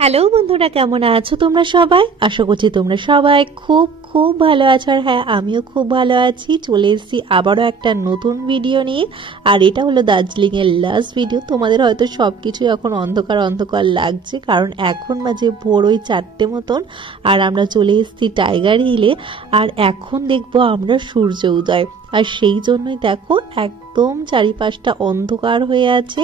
Hello বন্ধুরা, কেমন আছো তোমরা সবাই? আশা করছি তোমরা সবাই খুব খুব ভালো আছো। আর হ্যাঁ, আমিও খুব ভালো আছি। চলে এসেছি আবারও একটা নতুন ভিডিও নিয়ে। আর এটা হলো দার্জিলিং এর লাস্ট ভিডিও। তোমাদের হয়তো সবকিছু এখন অন্ধকার অন্ধকার লাগছে, কারণ এখন বাজে ভোর ওই 4টে মতন। আর আমরা চলে এসেছি টাইগার হিলে। আর এখন দেখবো আমরা সূর্য উদয়। আর সেই জন্যই দেখো একদম চারিপাশটা অন্ধকার হয়ে আছে।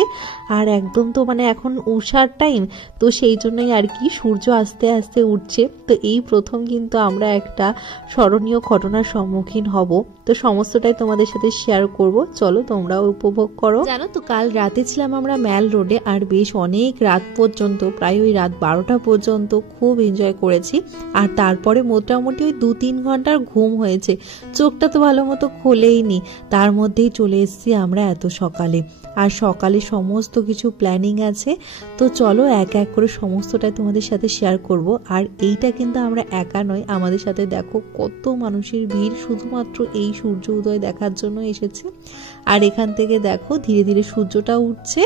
আর একদম তো মানে এখন উষার টাইম, তো সেই জন্যই আর কি সূর্য আস্তে আস্তে উঠছে। তো এই প্রথম কিন্তু আমরা একটা স্মরণীয় ঘটনার সম্মুখীন হব। তো সমস্তটাই তোমাদের সাথে শেয়ার করব, চলো তোমরাও উপভোগ করো। জানো তো, কাল রাতে ছিলাম আমরা ম্যাল রোডে, আর বেশ অনেক রাত পর্যন্ত, প্রায় ওই রাত 12টা পর্যন্ত খুব এনজয় করেছি। আর তারপরে মোটামুটি ওই 2-3 ঘন্টার ঘুম হয়েছে, চোখটা তো ভালো মতো খোলেইনি। তার মধ্যেই চলে এসেছি আমরা এত সকালে। আর সকালে সমস্ত কিছু প্ল্যানিং আছে, তো চলো এক এক করে সমস্তটাই তোমাদের সাথে শেয়ার করব। আর এইটা কিন্তু আমরা একা নয়, আমাদের সাথে দেখো কত মানুষের ভিড় শুধুমাত্র এই সূর্য উদয় দেখার জন্য এসেছে। আর এখান থেকে দেখো ধীরে ধীরে সূর্যটা উঠছে,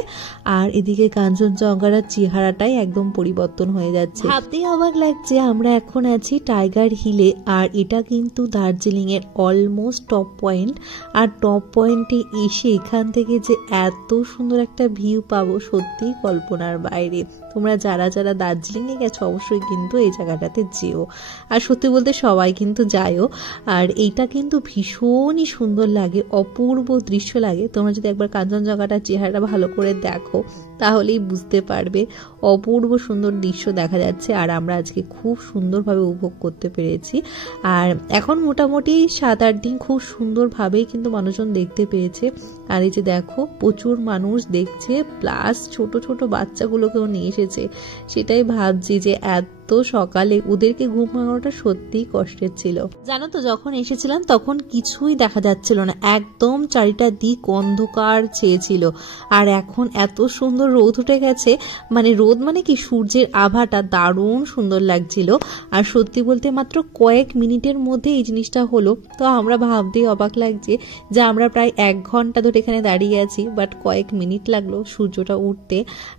আর এদিকে কাঞ্চনজঙ্ঘার চেহারাটাই একদম পরিবর্তন হয়ে যাচ্ছে। ভাবতেই অবাক লাগছে আমরা এখন আছি টাইগার হিলে। আর এটা কিন্তু দার্জিলিং এর অলমোস্ট টপ পয়েন্ট। আর টপ পয়েন্টে এসে এখান থেকে যে এত সুন্দর একটা ভিউ পাবো, সত্যিই কল্পনার বাইরে। তোমরা যারা যারা দার্জিলিংয়ে গেছো অবশ্যই কিন্তু এই জায়গাটাতে যেও। আর সত্যি বলতে সবাই কিন্তু যায়ও। আর এইটা কিন্তু ভীষণই সুন্দর লাগে, অপূর্ব দৃশ্য লাগে। তোমরা যদি একবার কাঞ্চনজঙ্ঘাটার চেহারা ভালো করে দেখো তাহলেই বুঝতে পারবে অপূর্ব সুন্দর দৃশ্য দেখা যাচ্ছে। আর আমরা আজকে খুব সুন্দরভাবে উপভোগ করতে পেরেছি। আর এখন মোটামুটি 7-8 দিন খুব সুন্দরভাবেই কিন্তু মানুষজন দেখতে পেয়েছে। আর এই যে দেখো প্রচুর মানুষ দেখছে, প্লাস ছোট ছোট বাচ্চাগুলোকেও নিয়ে এসেছে। সেটাই ভাবছি যে এত সকালে ওদেরকে ঘুম ভাঙানোটা সত্যিই কষ্টের ছিল। জানো তো, যখন এসেছিলাম তখন কিছুই দেখা যাচ্ছিল না, একদম চারিটা দিক অন্ধকার ছেয়েছিল। আর এখন এত সুন্দর রোদ উঠে গেছে, মানে রোদ মানে কি, সূর্যের আভাটা দারুণ সুন্দর লাগছিল। আর সত্যি বলতে মাত্র কয়েক মিনিটের মধ্যে এই জিনিসটা হলো। তো আমরা ভাবতেই অবাক লাগছে যে আমরা প্রায় 1 ঘন্টা ধরে এখানে দাঁড়িয়ে আছি, বাট কয়েক মিনিট লাগলো সূর্যটা উঠতে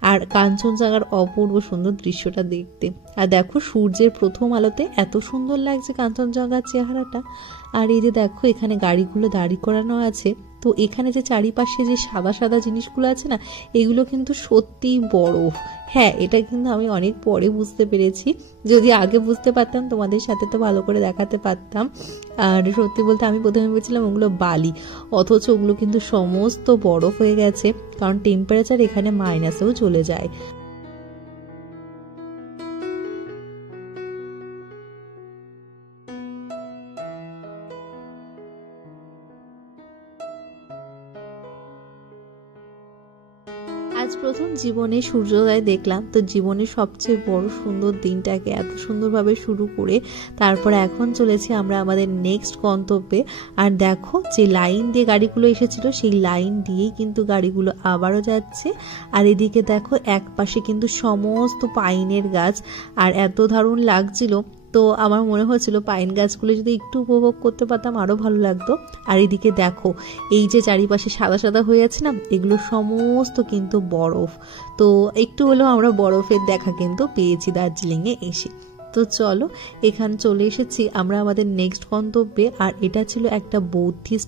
আর কাঞ্চনজঙ্ঘার অপূর্ব সুন্দর দৃশ্যটা দেখতে। আর দেখো সূর্যের প্রথম আলোতে এত সুন্দর লাগছে কাঞ্চনজঙ্ঘার চেহারাটা। আর এই যে দেখো এখানে গাড়িগুলো দাঁড়ি করানো আছে। তো এখানে যে চারিপাশে যে সাদা সাদা জিনিসগুলো আছে না, এগুলো কিন্তু সত্যিই বরফ। হ্যাঁ, এটা কিন্তু আমি অনেক পরে বুঝতে পেরেছি। যদি আগে বুঝতে পারতাম তোমাদের সাথে তো ভালো করে দেখাতে পারতাম। আর সত্যি বলতে আমি প্রথমে ভেবেছিলাম ওগুলো বালি, অথচ ওগুলো কিন্তু সমস্ত বরফ হয়ে গেছে, কারণ টেম্পারেচার এখানে মাইনাসেও চলে যায়। আজ প্রথম জীবনে সূর্যোদয় দেখলাম, তো জীবনের সবচেয়ে বড় সুন্দর দিনটাকে এত সুন্দরভাবে শুরু করে তারপরে এখন চলেছি আমরা আমাদের নেক্সট গন্তব্যে। আর দেখো যে লাইন দিয়ে গাড়িগুলো এসেছিল সেই লাইন দিয়েই কিন্তু গাড়িগুলো আবারও যাচ্ছে। আর এদিকে দেখো এক পাশে কিন্তু সমস্ত পাইনের গাছ, আর এত দারুণ লাগছিল। তো আমার মনে হয়েছিল পাইন গাছগুলো যদি একটু উপভোগ করতে পারতাম আরো ভালো লাগতো। আর এদিকে দেখো এই যে চারিপাশে সাদা সাদা হয়ে আছে না, এগুলো সমস্ত কিন্তু বরফ। তো একটু হলেও আমরা বরফের দেখা কিন্তু পেয়েছি দার্জিলিংয়ে এসে। তো চলো এখানে চলে এসেছি আমরা আমাদের নেক্সট গন্তব্যে। আর এটা ছিল একটা বৌদ্ধিস্ট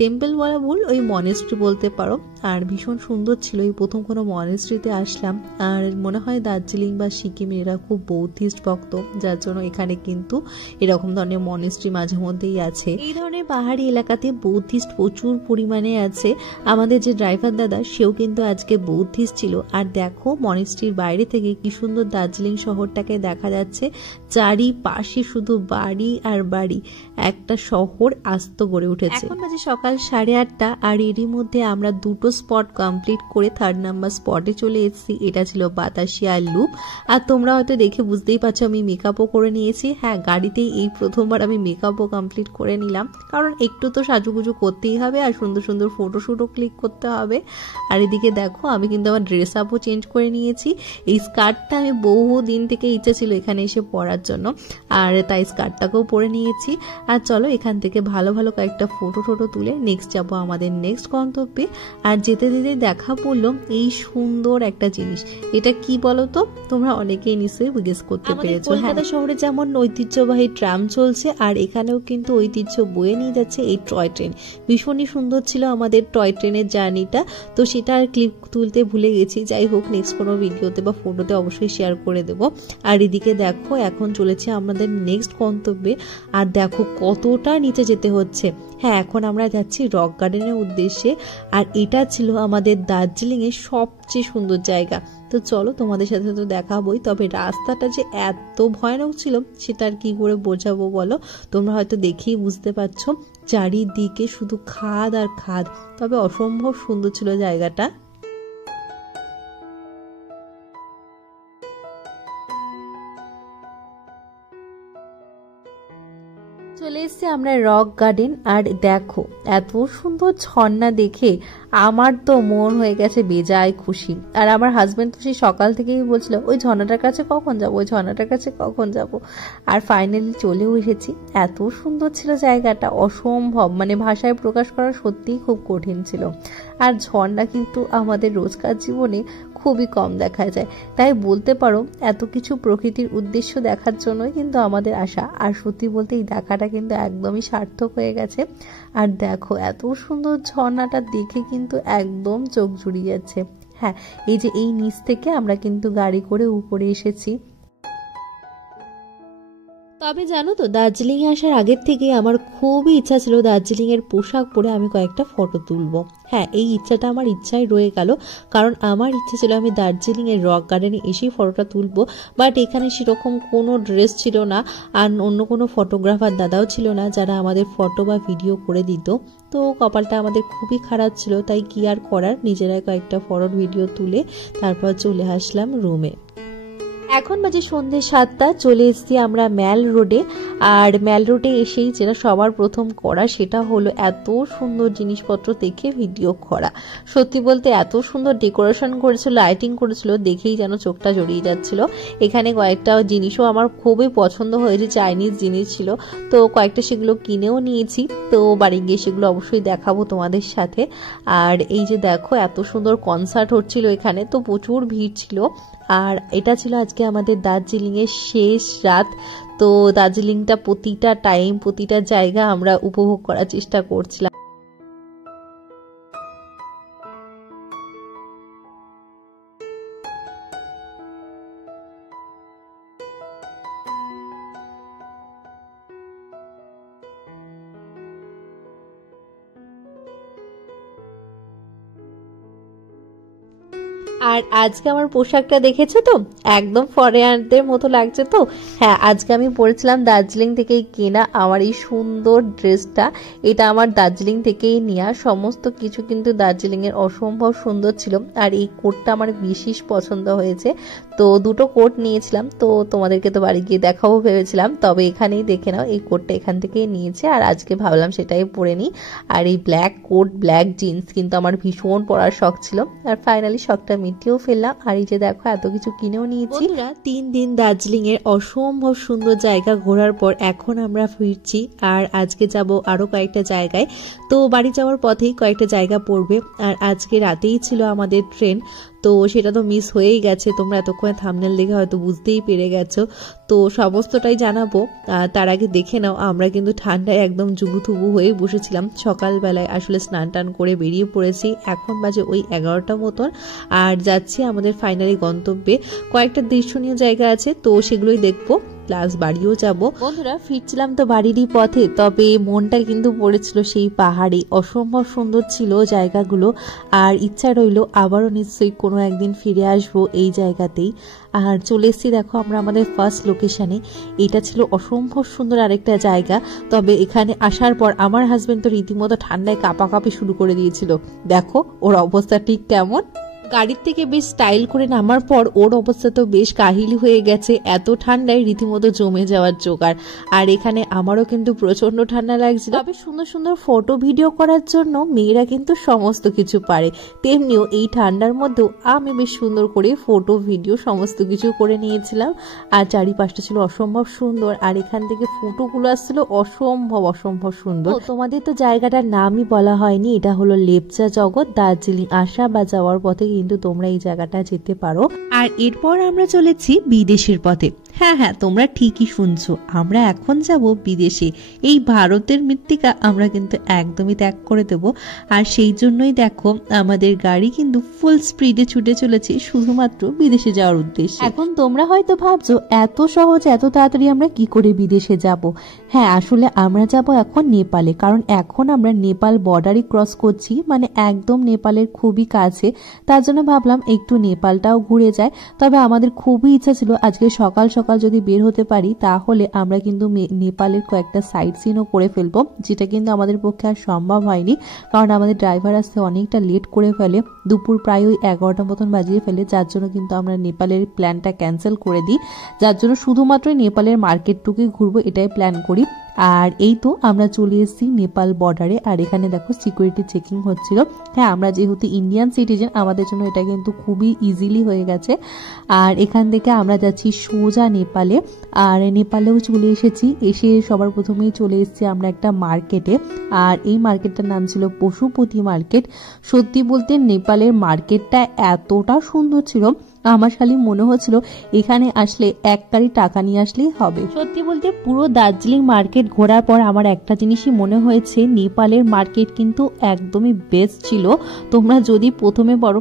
টেম্পল বলা ভুল, ওই মনেস্ট্রি বলতে পারো। আর ভীষণ সুন্দর ছিল, এই প্রথম কোনো মনেস্ট্রিতে আসলাম। আর মনে হয় দার্জিলিং বা সিকিম এরা খুব বৌদ্ধিস্ট ভক্ত, যার জন্য এখানে কিন্তু এরকম ধরনের মনেস্ট্রি মাঝে মধ্যেই আছে। এই ধরনের পাহাড়ি এলাকাতে বৌদ্ধিস্ট প্রচুর পরিমাণে আছে। আমাদের যে ড্রাইভার দাদা সেও কিন্তু আজকে বৌদ্ধিস্ট ছিল। আর দেখো মনেস্ট্রির বাইরে থেকে কি সুন্দর দার্জিলিং শহরটাকে দেখা যাচ্ছে। চারিপাশে শুধু বাড়ি আর বাড়ি, একটা শহর আস্ত গড়ে উঠেছে। এখন বাজে সকাল 8:30। আর এরই মধ্যে আমরা 2টো স্পট কমপ্লিট করে 3rd নাম্বার স্পটে চলে এসেছি। এটা ছিল বাতাসিয়া লুপ। আর তোমরা হয়তো দেখে বুঝতেই পারছো আমি মেকআপও করে নিয়েছি। হ্যাঁ, গাড়িতেই এই প্রথমবার আমি মেকআপও কমপ্লিট করে নিলাম, কারণ একটু তো সাজুগুজু করতেই হবে আর সুন্দর সুন্দর ফটোশুটও ক্লিক করতে হবে। আর এদিকে দেখো আমি কিন্তু আমার ড্রেস আপও চেঞ্জ করে নিয়েছি। এই স্কার্টটা আমি বহু দিন থেকে ইচ্ছা ছিল এখানে এখানে এসে পরার জন্য, আর তাই স্কার্টটাকেও পরে নিয়েছি। আর চলো এখান থেকে ভালো ভালো কয়েকটা ফটো তুলে নেক্সট যাবো আমাদের নেক্সট গন্তব্যে। আর যেতে যেতে দেখা পড়লো এই সুন্দর একটা জিনিস। এটা কি বলো তো, তোমরা অনেকেই নিশ্চয়ই গেস করতে পেরেছো। কলকাতা শহরে যেমন ঐতিহ্যবাহী ট্রাম চলছে, আর এখানেও কিন্তু ঐতিহ্য বয়ে নিয়ে যাচ্ছে এই টয় ট্রেন। ভীষণই সুন্দর ছিল আমাদের টয় ট্রেনের জার্নিটা, তো সেটা আর ক্লিপ তুলতে ভুলে গেছি। যাই হোক, নেক্সট কোনো ভিডিওতে বা ফটোতে অবশ্যই শেয়ার করে দেবো। আর এদিকে দেখো এখন চলেছে আমাদের নেক্সট গন্তব্যে, আর দেখো কতটা নিচে যেতে হচ্ছে। হ্যাঁ, এখন আমরা যাচ্ছি রক গার্ডেনের উদ্দেশ্যে, আর এটা ছিল আমাদের দার্জিলিংয়ের সবচেয়ে সুন্দর জায়গা। তো চলো তোমাদের সাথে তো দেখাবোই, তবে রাস্তাটা যে এত ভয়ানক ছিল সেটা আর কি করে বোঝাবো বলো। তোমরা হয়তো দেখেই বুঝতে পারছো, চারিদিকে শুধু খাদ আর খাদ, তবে অসম্ভব সুন্দর ছিল জায়গাটা। চলে এসছি আমরা রক গার্ডেন, আর দেখো এত সুন্দর ঝর্ণা দেখে আমার তো মন হয়ে গেছে বেজায় খুশি। আর আমার হাজবেন্ড তো সেই সকাল থেকেই বলছিল ওই ঝর্ণাটার কাছে কখন যাবো, ওই ঝর্ণাটার কাছে কখন যাব। আর ফাইনালি চলেও এসেছি। এত সুন্দর ছিল জায়গাটা, অসম্ভব, মানে ভাষায় প্রকাশ করা সত্যিই খুব কঠিন ছিল। আর ঝর্ণা কিন্তু আমাদের রোজকার জীবনে খুবই কম দেখা যায়, তাই বলতে পারো এত কিছু প্রকৃতির উদ্দেশ্য দেখার জন্যই কিন্তু আমাদের আসা। আর সত্যি বলতে এই দেখাটা কিন্তু একদমই সার্থক হয়ে গেছে। আর দেখো এত সুন্দর ঝর্ণাটা দেখে কিন্তু একদম চোখ জুড়িয়ে যাচ্ছে। হ্যাঁ, এই যে এই নিচ থেকে আমরা কিন্তু গাড়ি করে উপরে এসেছি। তবে জানো তো, দার্জিলিং এ আসার আগের থেকে আমার খুবই ইচ্ছা ছিল দার্জিলিং এর পোশাক পরে আমি কয়েকটা ফটো তুলবো। হ্যাঁ, এই ইচ্ছাটা আমার ইচ্ছাই রয়ে গেল, কারণ আমার ইচ্ছে ছিল আমি দার্জিলিং এর রক গার্ডেনে এসেই ফটোটা তুলবো। বাট এখানে সেরকম কোনো ড্রেস ছিল না, আর অন্য কোনো ফটোগ্রাফার দাদাও ছিল না যারা আমাদের ফটো বা ভিডিও করে দিত। তো কপালটা আমাদের খুবই খারাপ ছিল, তাই কি আর করার, নিজেরাই কয়েকটা ফটো ভিডিও তুলে তারপর চলে আসলাম রুমে। এখন বাজে সন্ধ্যে 7টা, চলে এসেছি আমরা ম্যাল রোডে। আর ম্যাল রোডে এসেই যেটা সবার প্রথম করা সেটা হলো এত সুন্দর জিনিসপত্র দেখে ভিডিও করা। সত্যি বলতে এত সুন্দর ডেকোরেশন করেছিল, লাইটিং করেছিল, দেখেই যেন চোখটা জড়িয়ে যাচ্ছিল। এখানে কয়েকটা জিনিসও আমার খুবই পছন্দ হয়েছে, চাইনিজ জিনিস ছিল, তো কয়েকটা সেগুলো কিনেও নিয়েছি। তো বাড়ি গিয়ে সেগুলো অবশ্যই দেখাবো তোমাদের সাথে। আর এই যে দেখো এত সুন্দর কনসার্ট হচ্ছিল এখানে, তো প্রচুর ভিড় ছিল। আর এটা ছিল আজকে আমাদের দার্জিলিংয়ের শেষ রাত। তো দার্জিলিংটা প্রতিটা টাইম, প্রতিটা জায়গা আমরা উপভোগ করার চেষ্টা করছিলাম। আর আজকে আমার পোশাকটা দেখেছো তো, একদম ফরেনারদের মতো লাগছে তো। হ্যাঁ, আজকে আমি পরেছিলাম দার্জিলিং থেকেই কেনা আমার এই সুন্দর ড্রেসটা। এটা আমার দার্জিলিং থেকেই নেওয়া, সমস্ত কিছু কিন্তু দার্জিলিং এর অসম্ভব সুন্দর ছিল। আর এই কোটটা আমার বিশেষ পছন্দ হয়েছে, তো দুটো কোট নিয়েছিলাম। তো তোমাদেরকে তো বাড়ি গিয়ে দেখাবো ভেবেছিলাম, তবে এখানেই দেখে নাও, এই কোটটা এখান থেকেই নিয়েছে। আর আজকে ভাবলাম সেটাই পরে নিই। আর এই ব্ল্যাক কোট, ব্ল্যাক জিন্স কিন্তু আমার ভীষণ পরার শখ ছিল, আর ফাইনালি শখটা মিটিয়েও ফেললাম। আর এই যে দেখো এত কিছু কিনেও নিয়েছি। 3 দিন দার্জিলিং এর অসম্ভব সুন্দর জায়গা ঘোরার পর এখন আমরা ফিরছি, আর আজকে যাব আরো কয়েকটা জায়গায়। তো বাড়ি যাওয়ার পথেই কয়েকটা জায়গা পড়বে। আর আজকে রাতেই ছিল আমাদের ট্রেন, তো সেটা তো মিস হয়েই গেছে, তোমরা এতক্ষণে থাম্বনেল দেখে হয়তো বুঝতেই পেরে গেছো। তো সমস্তটাই জানাবো, তার আগে দেখে নাও আমরা কিন্তু ঠান্ডায় একদম জুবুথুবু হয়ে বসেছিলাম। সকালবেলায় আসলে স্নান টান করে বেরিয়ে পড়েছি, এখন বাজে ওই 11টা মতন। আর যাচ্ছি আমাদের ফাইনালি গন্তব্যে। কয়েকটা দৃশ্যনীয় জায়গা আছে, তো সেগুলোই দেখবো, প্লাস বাড়িও যাব। বন্ধুরা, ফিরছিলাম তো বাড়িরই পথে, তবে মনটা কিন্তু পড়েছিল সেই পাহাড়ে। অসম্ভব সুন্দর ছিল জায়গাগুলো, আর ইচ্ছা রইল আবারও নিশ্চয়ই কোনো একদিন ফিরে আসবো এই জায়গাতেই। আর চলে এসেছি দেখো আমরা আমাদের ফার্স্ট লোকেশনে। এটা ছিল অসম্ভব সুন্দর আরেকটা জায়গা, তবে এখানে আসার পর আমার হাজবেন্ড তো রীতিমতো ঠান্ডায় কাঁপাকাঁপি শুরু করে দিয়েছিল। দেখো ওর অবস্থা ঠিক কেমন। গাড়ির থেকে বেশ স্টাইল করে নামার পর ওর অবস্থা তো বেশ কাহিল হয়ে গেছে, এত ঠান্ডায় রীতিমতো জমে যাওয়ার জোগাড়। আর এখানে আমারও কিন্তু প্রচন্ড ঠান্ডা লাগছিল। তবে সুন্দর সুন্দর ফটো ভিডিও করার জন্য মেয়েরা কিন্তু সমস্ত কিছু পারে, তেমনিও এই ঠান্ডার মধ্যেও আমি বেশ সুন্দর করে ফটো ভিডিও সমস্ত কিছু করে নিয়েছিলাম। আর চারিপাশটা ছিল অসম্ভব সুন্দর, আর এখান থেকে ফটোগুলো আসছিল অসম্ভব অসম্ভব সুন্দর। তোমাদের তো জায়গাটার নামই বলা হয়নি, এটা হলো লেপচা জগৎ। দার্জিলিং আসা বা যাওয়ার পথে কিন্তু তোমরা এই জায়গাটা যেতে পারো। আর এরপর আমরা চলেছি বিদেশের পথে। হ্যাঁ হ্যাঁ, তোমরা ঠিকই শুনছো, আমরা এখন যাব বিদেশে। এই ভারতের মৃত্তিকা আমরা কিন্তু একদমই ত্যাগ করে দেব। আর সেই জন্যই দেখো আমাদের গাড়ি কিন্তু ফুল স্পিডে ছুটে চলেছে শুধুমাত্র বিদেশে যাওয়ার উদ্দেশ্যে। এখন তোমরা হয়তো ভাবছো এত সহজ এত তাড়াতাড়ি আমরা কি করে বিদেশে যাব। হ্যাঁ, আসলে আমরা যাব এখন নেপালে, কারণ এখন আমরা নেপাল বর্ডারই ক্রস করছি, মানে একদম নেপালের খুবই কাছে। তার জন্য ভাবলাম একটু নেপালটাও ঘুরে যায়। তবে আমাদের খুবই ইচ্ছা ছিল আজকে সকাল সকাল যদি বের হতে পারি তাহলে আমরা কিন্তু নেপালের কয়েকটা সাইট সিনও করে ফেলবো, যেটা কিন্তু আমাদের পক্ষে আর সম্ভব হয়নি, কারণ আমাদের ড্রাইভার আসতে অনেকটা লেট করে ফেলে, দুপুর প্রায় ওই 11টা মতন বাজিয়ে ফেলে, যার জন্য কিন্তু আমরা নেপালের প্ল্যানটা ক্যান্সেল করে দিই। যার জন্য শুধুমাত্র নেপালের মার্কেটটুকুই ঘুরবো এটাই প্ল্যান করি। আর এই তো আমরা চলে এসেছি নেপাল বর্ডারে। আর এখানে দেখো সিকিউরিটি চেকিং হচ্ছিল। হ্যাঁ, আমরা যেহেতু ইন্ডিয়ান সিটিজেন আমাদের জন্য এটা কিন্তু খুবই ইজিলি হয়ে গেছে। আর এখান থেকে আমরা যাচ্ছি সোজা নেপালে। আর নেপালেও চলে এসেছি। এসে সবার প্রথমেই চলে এসেছি আমরা একটা মার্কেটে। আর এই মার্কেটটার নাম ছিল পশুপতি মার্কেট। সত্যি বলতে নেপালের মার্কেটটা এতটা সুন্দর ছিল, আমার খালি মনে হচ্ছিল এখানে আসলে এক কারি টাকা নিয়ে আসলেই হবে। সত্যি বলতে পুরো দার্জিলিং মার্কেট ঘোরার পর আমার একটা জিনিসই মনে হয়েছে, নেপালের মার্কেট কিন্তু একদমই বেস্ট ছিল। তোমরা যদি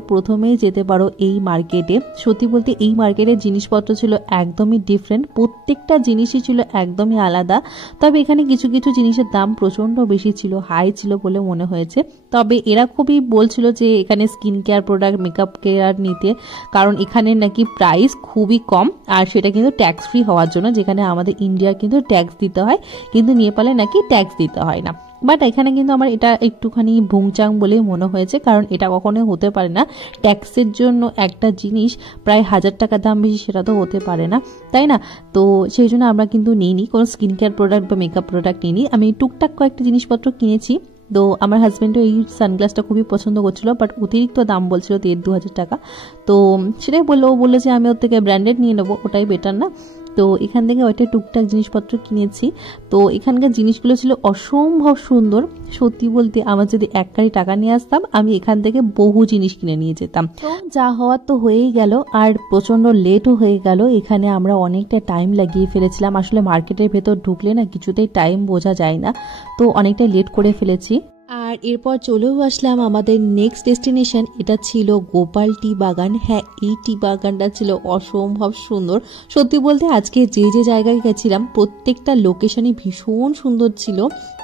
প্রথমেই যেতে পারো এই মার্কেটে। সত্যি বলতে এই মার্কেটের জিনিসপত্র ছিল একদমই ডিফারেন্ট, প্রত্যেকটা জিনিসই ছিল একদমই আলাদা। তবে এখানে কিছু কিছু জিনিসের দাম প্রচন্ড বেশি ছিল, হাই ছিল বলে মনে হয়েছে। তবে এরা খুবই বলছিল যে এখানে skin care product, makeup care নিতে, কারণ এখানে নাকি প্রাইস খুবই কম। আর সেটা কিন্তু ট্যাক্স ফ্রি হওয়ার জন্য, যেখানে আমাদের ইন্ডিয়ার কিন্তু ট্যাক্স দিতে হয়, কিন্তু নেপালে নাকি ট্যাক্স দিতে হয় না। বাট এখানে কিন্তু আমার এটা একটুখানি ভুংচাং বলেই মনে হয়েছে, কারণ এটা কখনোই হতে পারে না। ট্যাক্সের জন্য একটা জিনিস প্রায় 1000 টাকা দাম বেশি, সেটা তো হতে পারে না, তাই না? তো সেই জন্য আমরা কিন্তু নিইনি কোনো স্কিন কেয়ার প্রোডাক্ট বা মেকআপ প্রোডাক্ট নিইনি। আমি টুকটাক কয়েকটা জিনিসপত্র কিনেছি। তো আমার হাজব্যান্ডও এই সানগ্লাসটা খুবই পছন্দ করছিল, বাট অতিরিক্ত দাম বলছিল 1500 টাকা। তো সেটাই ও বললো যে আমি ওর থেকে ব্র্যান্ডেড নিয়ে নেবো, ওটাই বেটার না। তো এখান থেকে ওইটা টুকটাক জিনিসপত্র কিনেছি। তো এখানকার জিনিসগুলো ছিল অসম্ভব সুন্দর। সত্যি বলতে আমার যদি এক কারি টাকা নিয়ে আসতাম আমি এখান থেকে বহু জিনিস কিনে নিয়ে যেতাম। তো যা হওয়ার তো হয়েই গেল, আর প্রচন্ড লেটও হয়ে গেল। এখানে আমরা অনেকটা টাইম লাগিয়ে ফেলেছিলাম। আসলে মার্কেটের ভেতর ঢুকলে না কিছুতেই টাইম বোঝা যায় না, তো অনেকটা লেট করে ফেলেছি। আর এরপর চলেও আসলাম আমাদের নেক্সট ডেস্টিনেশন, এটা ছিল গোপাল টি বাগান। হ্যাঁ, এই টি বাগানটা ছিল অসম্ভব সুন্দর। সত্যি বলতে আজকে যে জায়গায় গেছিলাম প্রত্যেকটা লোকেশনই ভীষণ সুন্দর ছিল।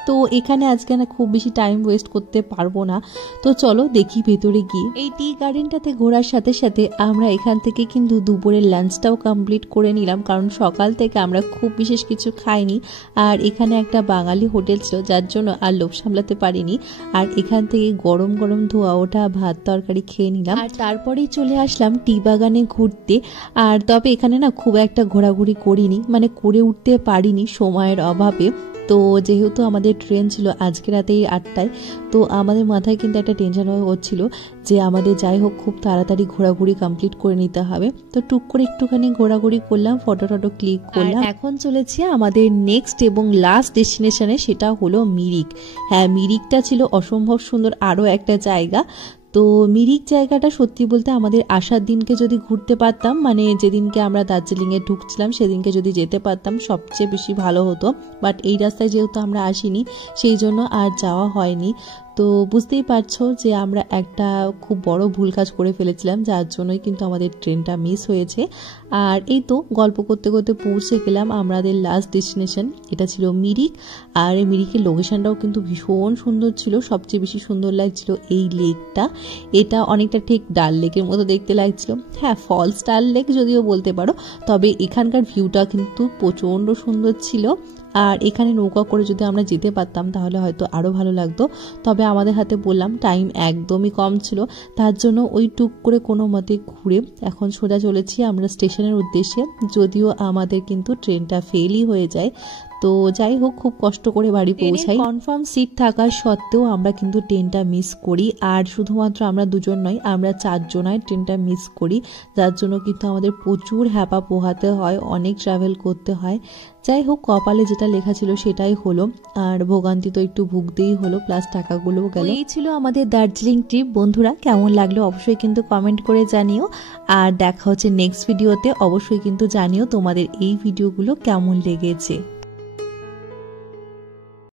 তো এখানে আজকে না খুব বেশি টাইম ওয়েস্ট করতে পারবো না, তো চলো দেখি ভেতরে গিয়ে। এই টি গার্ডেনটাতে ঘোরার সাথে সাথে আমরা এখান থেকে কিন্তু দুপুরের লাঞ্চটাও কমপ্লিট করে নিলাম, কারণ সকাল থেকে আমরা খুব বিশেষ কিছু খাইনি। আর এখানে একটা বাঙালি হোটেল ছিল, যার জন্য আর লোভ সামলাতে পারিনি। আর এখান থেকে গরম গরম ধোয়া ওঠা ভাত তরকারি খেয়ে নিলাম। আর তারপরেই চলে আসলাম টি বাগানে ঘুরতে। আর তবে এখানে না খুব একটা ঘোরাঘুরি করিনি, মানে করে উঠতে পারিনি সময়ের অভাবে। তো যেহেতু আমাদের ট্রেন ছিল আজকে রাতেই 8টায়, তো আমাদের মাথায় কিন্তু একটা টেনশন হচ্ছিল যে আমাদের যাই হোক খুব তাড়াতাড়ি ঘোরাঘুরি কমপ্লিট করে নিতে হবে। তো টুক করে একটুখানি ঘোরাঘুরি করলাম, ফটো ক্লিক করলাম। এখন চলেছি আমাদের নেক্সট এবং লাস্ট ডেস্টিনেশনে, সেটা হলো মিরিক। হ্যাঁ, মিরিকটা ছিল অসম্ভব সুন্দর আরও একটা জায়গা। তো মিরিক জায়গাটা সত্যি বলতে আমাদের আসার দিনকে যদি ঘুরতে পারতাম, মানে যেদিনকে আমরা দার্জিলিংয়ে ঢুকছিলাম সেদিনকে যদি যেতে পারতাম সবচেয়ে বেশি ভালো হতো। বাট এই রাস্তায় যেহেতু আমরা আসিনি সেই জন্য আর যাওয়া হয়নি। তো বুঝতেই পারছো যে আমরা একটা খুব বড় ভুল কাজ করে ফেলেছিলাম, যার জন্যই কিন্তু আমাদের ট্রেনটা মিস হয়েছে। আর এই তো গল্প করতে করতে পৌঁছে গেলাম আমাদের লাস্ট ডেস্টিনেশন, এটা ছিল মিরিক। আর এই মিরিকের লোকেশনটাও কিন্তু ভীষণ সুন্দর ছিল। সবচেয়ে বেশি সুন্দর লাগছিল এই লেকটা, এটা অনেকটা ঠিক ডাল লেকের মতো দেখতে লাগছিল। হ্যাঁ, ফলস ডাল লেক যদিও বলতে পারো, তবে এখানকার ভিউটা কিন্তু প্রচণ্ড সুন্দর ছিল। আর এখানে নৌকা করে যদি আমরা যেতে পারতাম তাহলে হয়তো আরও ভালো লাগতো, তবে আমাদের হাতে বললাম টাইম একদমই কম ছিল, তার জন্য ওই টুক করে কোনো মতে ঘুরে এখন সোজা চলেছি আমরা স্টেশনের উদ্দেশ্যে। যদিও আমাদের কিন্তু ট্রেনটা ফেলই হয়ে যায়, তো যাই হোক খুব কষ্ট করে বাড়ি পৌঁছাই। কনফার্ম সিট থাকা সত্ত্বেও আমরা কিন্তু ট্রেনটা মিস করি, আর শুধুমাত্র আমরা দুজন নয়, আমরা 4 জনায় ট্রেনটা মিস করি, যার জন্য কিন্তু আমাদের প্রচুর হ্যাপা পোহাতে হয়, অনেক ট্রাভেল করতে হয়। যাই হোক কপালে যেটা লেখা ছিল সেটাই হলো, আর ভোগান্তি তো একটু ভুগতেই হলো, প্লাস টাকাগুলোও গেল। এই ছিল আমাদের দার্জিলিং ট্রিপ। বন্ধুরা কেমন লাগলো অবশ্যই কিন্তু কমেন্ট করে জানিও, আর দেখা হচ্ছে নেক্সট ভিডিওতে। অবশ্যই কিন্তু জানিও তোমাদের এই ভিডিওগুলো কেমন লেগেছে।